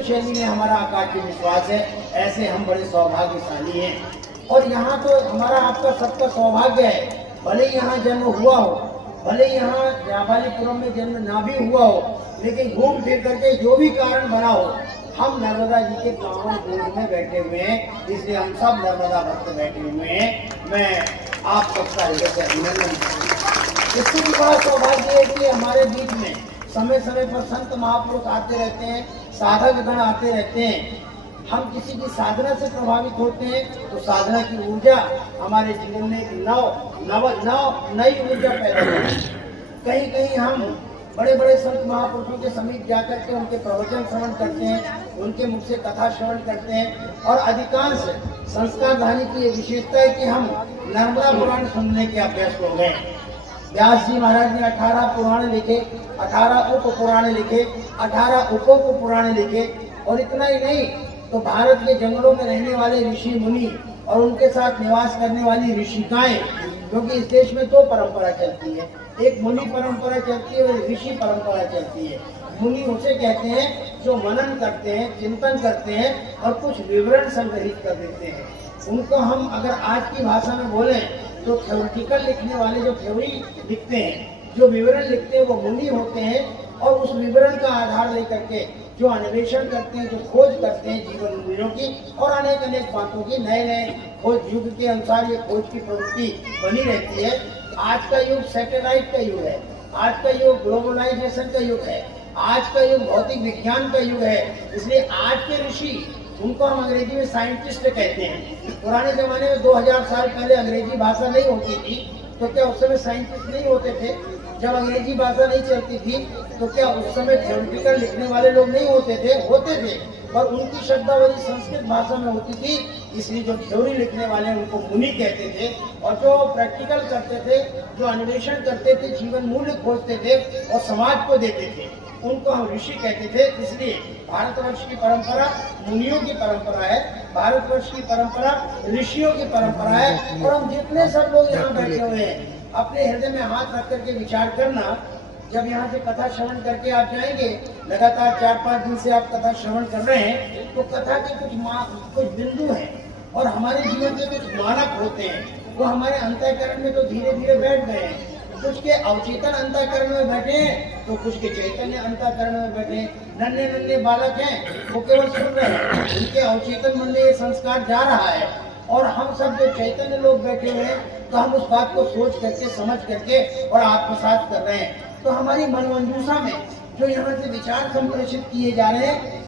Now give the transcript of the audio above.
जीवन शैली में हमारा अकाट्य विश्वास है। ऐसे हम बड़े सौभाग्यशाली हैं। और यहाँ तो हमारा आपका सबका सौभाग्य है, भले यहाँ जन्म हुआ हो, भले यहाँ जाबालीपुरम में जन्म ना भी हुआ हो, लेकिन घूम फिर करके जो भी कारण बना हो, हम नर्मदा जी के पावन कुंड में बैठे हुए हैं। इसलिए हम सब नर्मदा भक्त बैठे हुए हैं। मैं आप सबका हृदय से अभिनंदन करता हूँ। इससे भी बड़ा सौभाग्य है कि हमारे बीच में समय समय पर संत महापुरुष आते रहते हैं, साधक गण आते रहते हैं। हम किसी की साधना से प्रभावित होते हैं तो साधना की ऊर्जा हमारे जीवन में एक नई ऊर्जा पैदा होती है। कहीं कहीं हम बड़े बड़े संत महापुरुषों के समीप जाकर के उनके प्रवचन श्रवण करते हैं, उनके मुख से कथा श्रवण करते हैं। और अधिकांश संस्कारधारी की ये विशेषता है कि हम नर्मदा पुराण सुनने के अभ्यस्त हो गए। व्यास जी महाराज ने 18 पुराण लिखे, 18 उप पुराण लिखे, 18 उप पुराण लिखे। और इतना ही नहीं तो भारत के जंगलों में रहने वाले ऋषि मुनि और उनके साथ निवास करने वाली ऋषिकाएं, क्योंकि इस देश में दो परंपरा चलती है, एक मुनि परंपरा चलती है और ऋषि परंपरा चलती है। मुनि उसे कहते हैं जो मनन करते हैं, चिंतन करते हैं और कुछ विवरण संग्रहित कर देते हैं। उनको हम अगर आज की भाषा में बोलें तो थ्योरिटिकल लिखने वाले जो थ्योरी लिखते हैं, जो विवरण लिखते हैं, वो मुनि होते हैं। और उस विवरण का आधार लेकर के जो अन्वेषण करते हैं, जो खोज करते हैं जीवन मूल्यों की और अनेक अनेक बातों की, नए नए खोज युग के अनुसार ये खोज की प्रवृत्ति बनी रहती है। आज का युग सैटेलाइट का युग है, आज का युग ग्लोबलाइजेशन का युग है, आज का युग भौतिक विज्ञान का युग है। इसलिए आज के ऋषि, उनको हम अंग्रेजी में साइंटिस्ट कहते हैं। पुराने जमाने में 2000 साल पहले अंग्रेजी भाषा नहीं होती थी तो क्या उस समय साइंटिस्ट नहीं होते थे? जब अंग्रेजी भाषा नहीं चलती थी तो क्या उस समय थ्योरिटिकल लिखने वाले लोग नहीं होते थे? होते थे, पर उनकी शब्दावली संस्कृत भाषा में होती थी। इसलिए जो थ्योरी लिखने वाले उनको मुनि कहते थे, और जो प्रैक्टिकल करते थे, जो अन्वेषण करते थे, जीवन मूल्य खोजते थे और समाज को देते थे, उनको हम ऋषि कहते थे। इसलिए भारतवर्ष की परंपरा मुनियों की परंपरा है, भारतवर्ष की परंपरा ऋषियों की परंपरा है। और हम जितने सब लोग यहाँ बैठे हुए हैं, अपने हृदय में हाथ रख करके विचार करना। जब यहाँ से कथा श्रवण करके आप जाएंगे, लगातार 4-5 दिन से आप कथा श्रवण कर रहे हैं, तो कथा के कुछ बिंदु हैं और हमारे जीवन के कुछ मानक होते हैं, वो हमारे अंतःकरण में तो धीरे धीरे बैठ गए हैं। कुछ के अवचेतन अंतःकरण में बैठे हैं तो कुछ के चैतन्य अंतःकरण में बैठे हैं। नन्हे नन्हे बालक हैं, वो केवल सुन रहे हैं, उनके अवचेतन मन में ये संस्कार जा रहा है। और हम सब जो चैतन्य लोग बैठे हुए हैं तो हम उस बात को सोच करके, समझ करके और आत्मसात कर रहे हैं। तो हमारी मनोमंजूषा में जो यहाँ से विचार संप्रेषित किए जा रहे हैं,